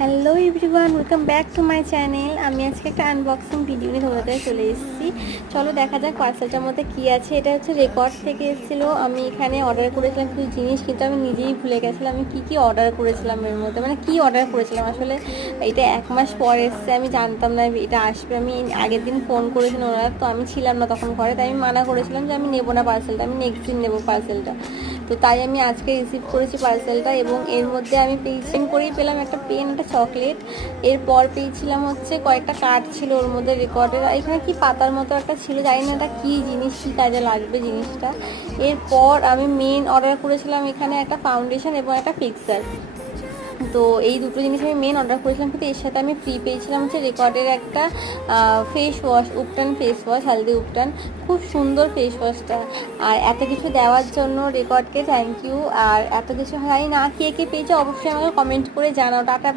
Hello everyone, welcome back to my channel. আমি আজকে একটা আনবক্সিং ভিডিও নিয়ে তোমাদের কাছে চলে এসেছি। চলো দেখা যাক পার্সেলটার মধ্যে কী আছে। এটা হচ্ছে রেকর্ড থেকে এসেছিলো। আমি এখানে অর্ডার করেছিলাম কিছু জিনিস, কিন্তু আমি নিজেই ভুলে গেছিলাম আমি কী অর্ডার করেছিলাম এর মধ্যে, মানে কী অর্ডার করেছিলাম আসলে। এটা 1 মাস পর এসছে, আমি জানতাম না এটা আসবে। আমি আগের দিন ফোন করেছিলাম ওরা, তো আমি ছিলাম না তখন ঘরে, তাই আমি মানা করেছিলাম যে আমি নেবো না পার্সেলটা, আমি নেক্সট দিন নেবো পার্সেলটা। তো তাই আমি আজকে রিসিভ করেছি পার্সেলটা, এবং এর মধ্যে আমি পেয়েছিলাম করেই পেলাম একটা পেন, একটা চকলেট। এরপর পেয়েছিলাম হচ্ছে কয়েকটা কার্ড ছিল ওর মধ্যে রেকর্ডের, এখানে কি পাতার মতো একটা ছিল, জানি না এটা কী জিনিস, কী কাজে লাগবে জিনিসটা। এরপর আমি মেন অর্ডার করেছিলাম এখানে একটা ফাউন্ডেশন এবং একটা ফিক্সার। তো এই দুটো জিনিস আমি মেন অর্ডার করেছিলাম, কিন্তু এর সাথে আমি ফ্রি পেয়েছিলাম হচ্ছে রেকর্ডের একটা face wash, উপটান face wash, haldi উপটান। খুব সুন্দর ফেস ওয়াশটা। আর এত কিছু দেওয়ার জন্য রেকর্ডকে থ্যাংক ইউ। আর এত কিছু হয় না, কে কে পেয়েছে অবশ্যই আমাকে কমেন্ট করে জানাও। টাটা।